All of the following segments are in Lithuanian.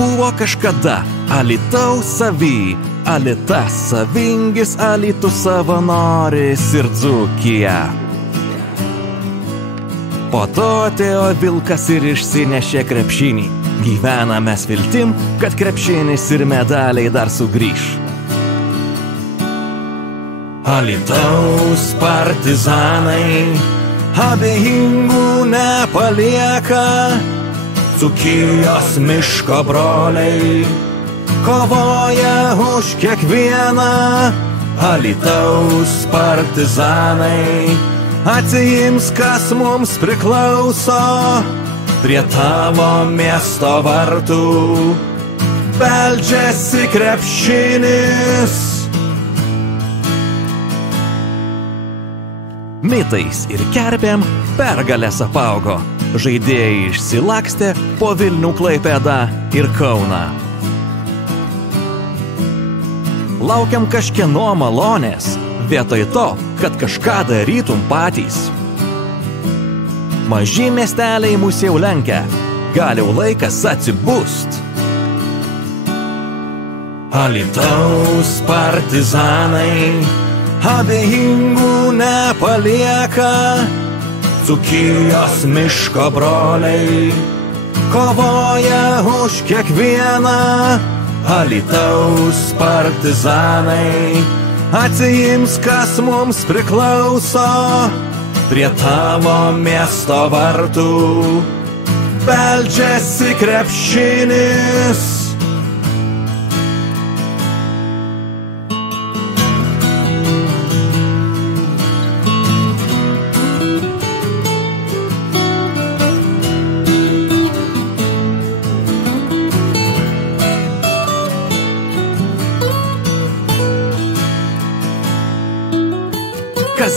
buvo kažkada Alytaus savy, Alytas Savingis, Alytus Savanoris ir Dzūkija. Po to atėjo vilkas ir išsinešė krepšinį. Gyvename viltim, kad krepšinis ir medaliai dar sugrįš. Alytaus partizanai abejingų nepalieka, Dzūkijos miško broliai kovoja už kiekvieną. Alytaus partizanai atsiims, kas mums priklauso. Prie tavo miesto vartų beldžiasi krepšinis. Mitais ir kerpėm pergalės apaugo. Žaidėjai išsilakstė po Vilnių, Klaipėdą ir Kauną. Laukiam kažkieno malonės, vietoj to, kad kažką darytum patys. Maži miesteliai mus jau lenkia, gal jau laikas atsibust. Alytaus partizanai abejingų nepalieka, Dzūkijos miško broliai kovoja už kiekvieną. Alytaus partizanai atsiims, kas mums priklauso. Prie tavo miesto vartų beldžiasi krepšinis.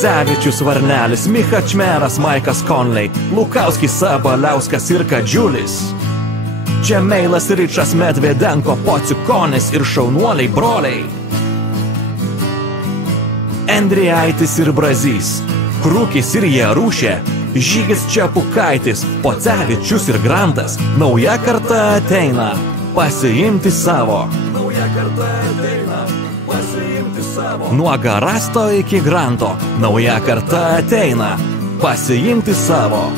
Kazevičius, Varnelis, Michačmeras, Maikas Konley, Lukauskis, Sabaliauskas ir Kadžiulis. Čia Meilas, Ričas, Medvedenko, Pociukonis ir šaunuoliai broliai. Endrijaitis ir Brazys, Krūkis ir Jarūšė, Žygis Čepukaitis, Pocevičius ir Grantas. Nauja karta ateina pasiimti savo. Nauja karta ateina pasiimti savo. Nuo Garasto iki Granto nauja karta ateina pasiimti savo.